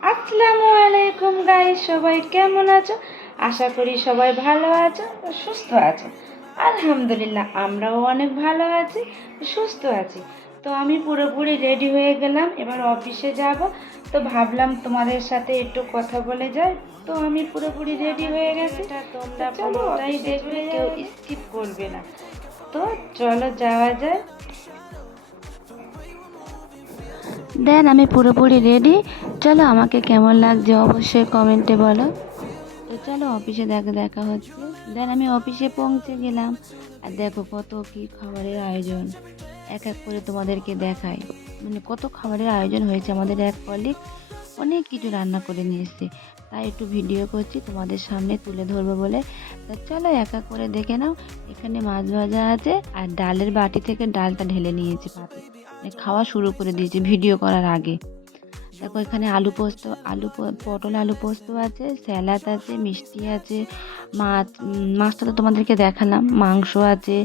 আসসালামু আলাইকুম গাইস সবাই কেমন আছো? আশা করি সবাই ভালো আছো সুস্থ আছো। আলহামদুলিল্লাহ, আমরাও অনেক ভালো আছি, সুস্থ আছি। তো আমি পুরোপুরি রেডি হয়ে গেলাম এবার অফিসে যাব। তো ভাবলাম তোমাদের সাথে একটু কথা বলে যাই। তো আমি পুরোপুরি রেডি হয়ে গেছি। তোমরা পুরোটাই দেখবে কেউ স্কিপ করবে না। তো চলো যাওয়া যায় দেন আমি পুরোপুরি রেডি চলো আমাকে কেমন লাগছে অবশ্যই কমেন্টে বলো। তো চলো অফিসে দেখা দেখা হচ্ছে। দেন আমি অফিসে পৌঁছে গেলাম। আর দেখো কত কি খাবারের আয়োজন। এক এক করে তোমাদেরকে দেখাই। মানে কত খাবারের আয়োজন হয়েছে, আমাদের এক কলিগ অনেক কিছু রান্না করে নিয়ে এসছে। তাই একটু ভিডিও করছি, তোমাদের সামনে তুলে ধরবো বলে। তা চলো এক এক করে দেখে নাও, এখানে মাছ ভাজা আছে আর ডালের বাটি থেকে ডালটা ঢেলে নিয়েছে পাতে মানে খাওয়া শুরু করে দিয়েছে ভিডিও করার আগে। দেখো এখানে আলু পোস্ত, আলু পটল আলু পোস্ত আছে স্যালাড আছে, মিষ্টি আছে, মাছ মাছটা তো তোমাদেরকে দেখালাম, মাংস আছে,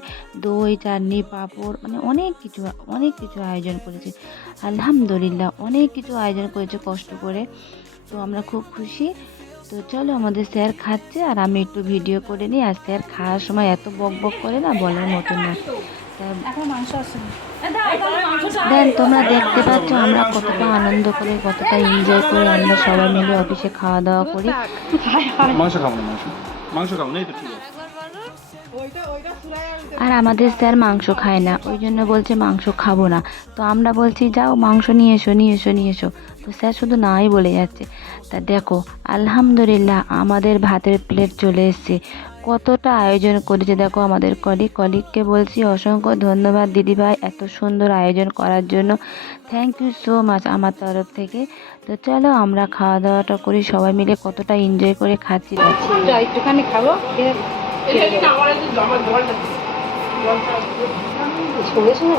দই, চাটনি, পাঁপড় মানে অনেক কিছু অনেক কিছু আয়োজন করেছে। আলহামদুলিল্লাহ, অনেক কিছু আয়োজন করেছে কষ্ট করে। তো আমরা খুব খুশি। তো চলো আমাদের স্যার খাচ্ছে আর আমি একটু ভিডিও করে নিই। আর স্যার খাওয়ার সময় এত বক বক করে না, বলার মতো না। দেন তোমরা দেখতে পাচ্ছ আমরা কতটা আনন্দ করে কতটা এনজয় করে আমরা সবাই মিলে অফিসে খাওয়া দাওয়া করি। মাংস খাব না মাংস। মাংস খাব না এই তো ঠিক আছে। আর আমাদের স্যার মাংস খায় না ওই জন্য বলছে মাংস খাব না। তো আমরা বলছি যাও মাংস নিয়ে এসো নিয়ে এসো নিয়ে এসো। তো স্যার শুধু নাই বলে যাচ্ছে। তা দেখো আলহামদুলিল্লাহ আমাদের ভাতের প্লেট চলে এসছে। কতটা আয়োজন করেছে? দেখো আমাদের কলিগ কলিগকে বলছি অসংখ্য ধন্যবাদ। দিদিভাই এত সুন্দর আয়োজন করার জন্য থ্যাংক ইউ সো মাচ আমার তরফ থেকে। তো চলো আমরা খাওয়া দাওয়াটা করি। সবাই মিলে কতটা এনজয় করে খাচ্ছি। একটুখানি খাব?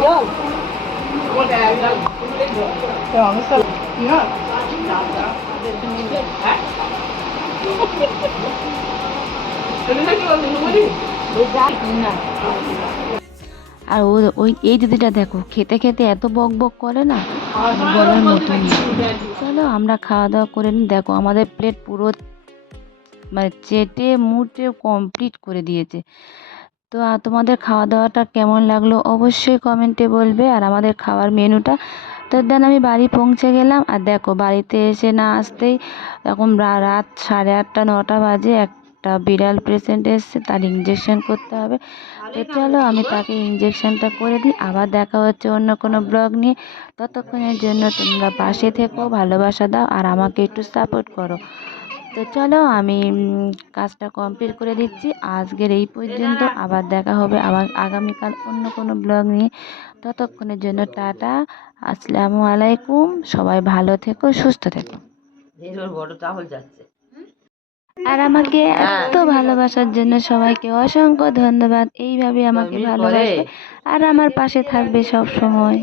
জল আর ও ওই এই দিদিটা দেখো, খেতে খেতে এত বক বক করে না, বলার মতো চলো আমরা খাওয়া দাওয়া করে নিই। দেখো আমাদের প্লেট পুরো মানে চেটে মুটে কমপ্লিট করে দিয়েছে। তো তোমাদের খাওয়া দাওয়াটা কেমন লাগল অবশ্যই কমেন্টে বলবে। আর আমাদের খাওয়ার মেনুটা তো দেন আমি বাড়ি পৌঁছে গেলাম। আর দেখো বাড়িতে এসে না আসতেই, এখন রাত সাড়ে আটটা, নটা বাজে। একটা বিড়াল পেশেন্ট এসছে, তার ইঞ্জেকশন করতে হবে। তো চলো আমি তাকে ইঞ্জেকশনটা করে দিই, আবার দেখা হচ্ছে অন্য কোনো ব্লগ নিয়ে। ততক্ষণের জন্য তোমরা পাশে থেকো, ভালোবাসা দাও আর আমাকে একটু সাপোর্ট করো। তো চলো আমি কাজটা কমপ্লিট করে দিচ্ছি। আজকের এই পর্যন্ত আবার দেখা হবে আবার আগামীকাল অন্য কোনো ব্লগ নিয়ে। ততক্ষণের জন্য টাটা, আসসালামু আলাইকুম, সবাই ভালো থেকো, সুস্থ থেকো। বড় যাচ্ছে। আর আমাকে এত ভালোবাসার জন্য সবাইকে অসংখ্য ধন্যবাদ। এইভাবে আমাকে ভালোবাসবে। আর আমার পাশে থাকবে সব সময়